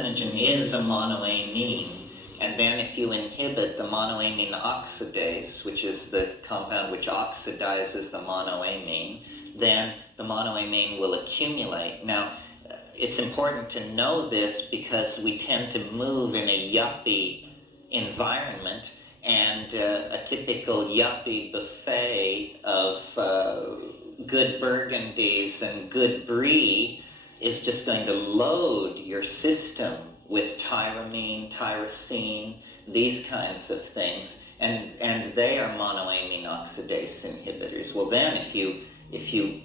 carcinogen is a monoamine, and then if you inhibit the monoamine oxidase, which is the compound which oxidizes the monoamine, then the monoamine will accumulate. Now, it's important to know this because we tend to move in a yuppie environment, and a typical yuppie buffet of good burgundies and good brie is just going to load your system with tyramine, tyrosine, these kinds of things, and they are monoamine oxidase inhibitors. Well, then if you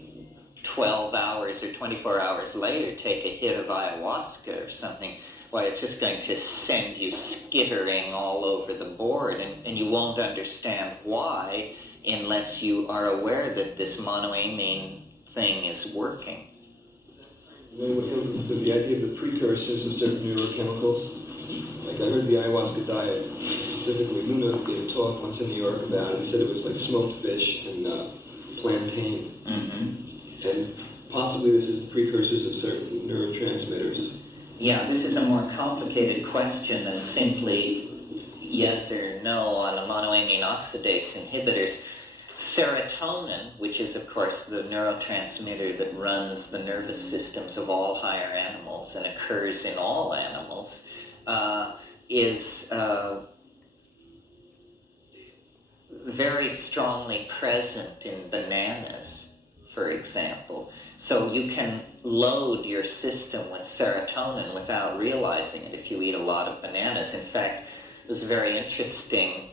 12 hours or 24 hours later take a hit of ayahuasca or something, why, it's just going to send you skittering all over the board, and you won't understand why unless you are aware that this monoamine thing is working. And then with the idea of the precursors of certain neurochemicals, like I heard the ayahuasca diet, specifically Luna gave a talk once in New York about it. He said it was like smoked fish and plantain. Mm-hmm. And possibly this is the precursors of certain neurotransmitters. Yeah, this is a more complicated question than simply yes or no on the monoamine oxidase inhibitors. Serotonin, which is of course the neurotransmitter that runs the nervous systems of all higher animals and occurs in all animals, is very strongly present in bananas, for example. So you can load your system with serotonin without realizing it if you eat a lot of bananas. In fact, it was very interesting.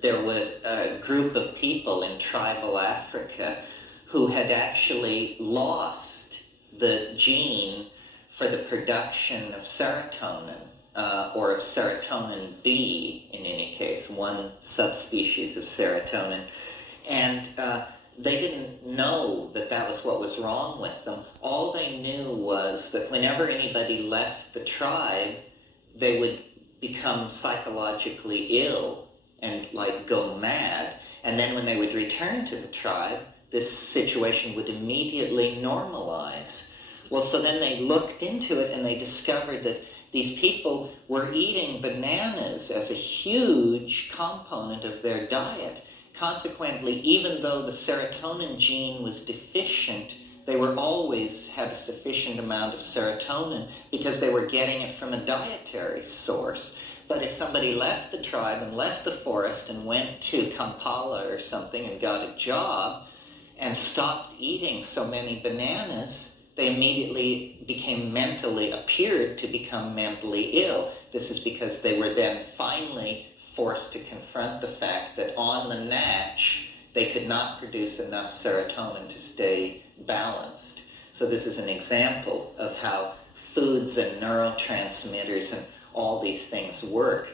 There was a group of people in tribal Africa who had actually lost the gene for the production of serotonin, or of serotonin B in any case, one subspecies of serotonin. And they didn't know that that was what was wrong with them. All they knew was that whenever anybody left the tribe, they would become psychologically ill and like go mad. And then when they would return to the tribe, this situation would immediately normalize. Well, so then they looked into it and they discovered that these people were eating bananas as a huge component of their diet. Consequently, even though the serotonin gene was deficient, they were always had a sufficient amount of serotonin because they were getting it from a dietary source. But if somebody left the tribe and left the forest and went to Kampala or something and got a job and stopped eating so many bananas, they immediately appeared to become mentally ill. This is because they were then finally forced to confront the fact that on the natch, they could not produce enough serotonin to stay balanced. So this is an example of how foods and neurotransmitters and all these things work.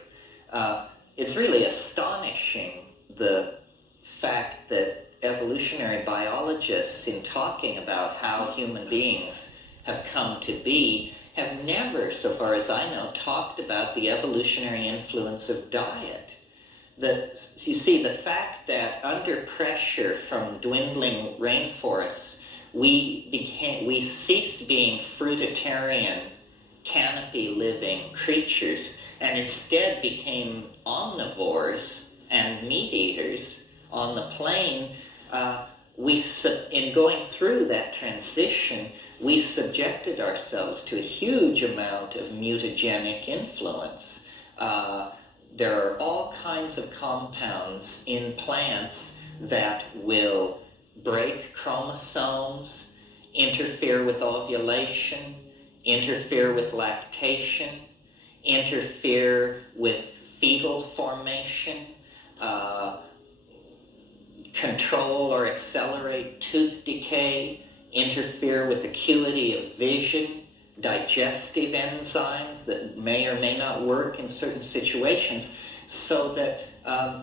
It's really astonishing, the fact that evolutionary biologists, in talking about how human beings have come to be, have never, so far as I know, talked about the evolutionary influence of diet. You see, the fact that under pressure from dwindling rainforests, we ceased being fruitarian, canopy-living creatures, and instead became omnivores and meat-eaters on the plain. In going through that transition, we subjected ourselves to a huge amount of mutagenic influence. There are all kinds of compounds in plants that will break chromosomes, interfere with ovulation, interfere with lactation, interfere with fetal formation, control or accelerate tooth decay, interfere with acuity of vision, digestive enzymes that may or may not work in certain situations, so that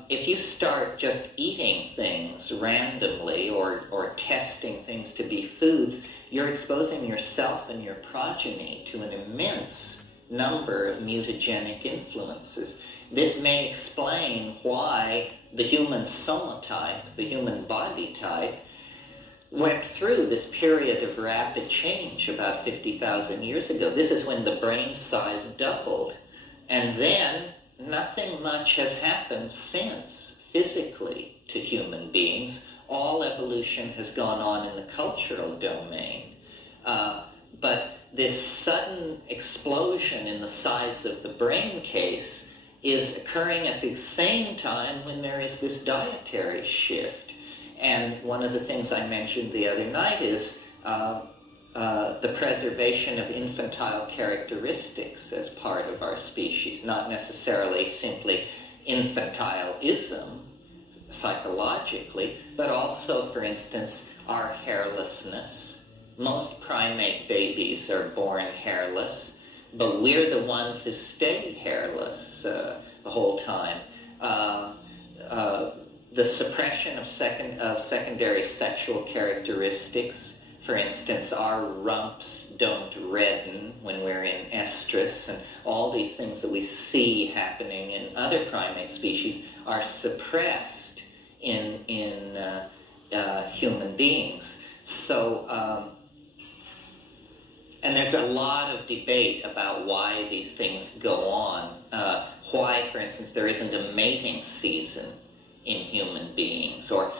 if you start just eating things randomly or testing things to be foods, you're exposing yourself and your progeny to an immense number of mutagenic influences. This may explain why the human somatype, the human body type, went through this period of rapid change about 50,000 years ago. This is when the brain size doubled. And then nothing much has happened since, physically, to human beings. All evolution has gone on in the cultural domain. But this sudden explosion in the size of the brain case is occurring at the same time when there is this dietary shift. And one of the things I mentioned the other night is the preservation of infantile characteristics as part of our species, not necessarily simply infantilism psychologically, but also, for instance, our hairlessness. Most primate babies are born hairless, but we're the ones who stay hairless the whole time. The suppression of secondary sexual characteristics, for instance, our rumps don't redden when we're in estrus, and all these things that we see happening in other primate species are suppressed in human beings. So, and there's a lot of debate about why these things go on. Why, for instance, there isn't a mating season in human beings, or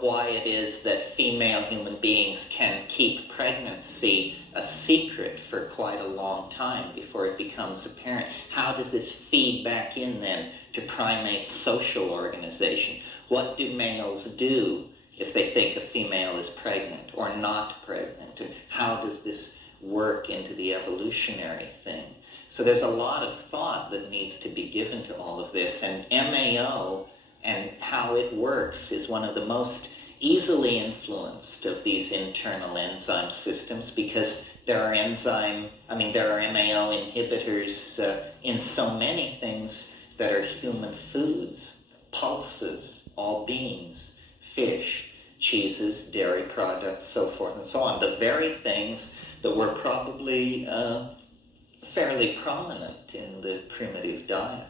why it is that female human beings can keep pregnancy a secret for quite a long time before it becomes apparent. How does this feed back in then to primate social organization? What do males do if they think a female is pregnant or not pregnant? And how does this work into the evolutionary thing? So there's a lot of thought that needs to be given to all of this, and MAO and how it works is one of the most easily influenced of these internal enzyme systems, because there are MAO inhibitors in so many things that are human foods, pulses, all beans, fish, cheeses, dairy products, so forth and so on. The very things that were probably fairly prominent in the primitive diet.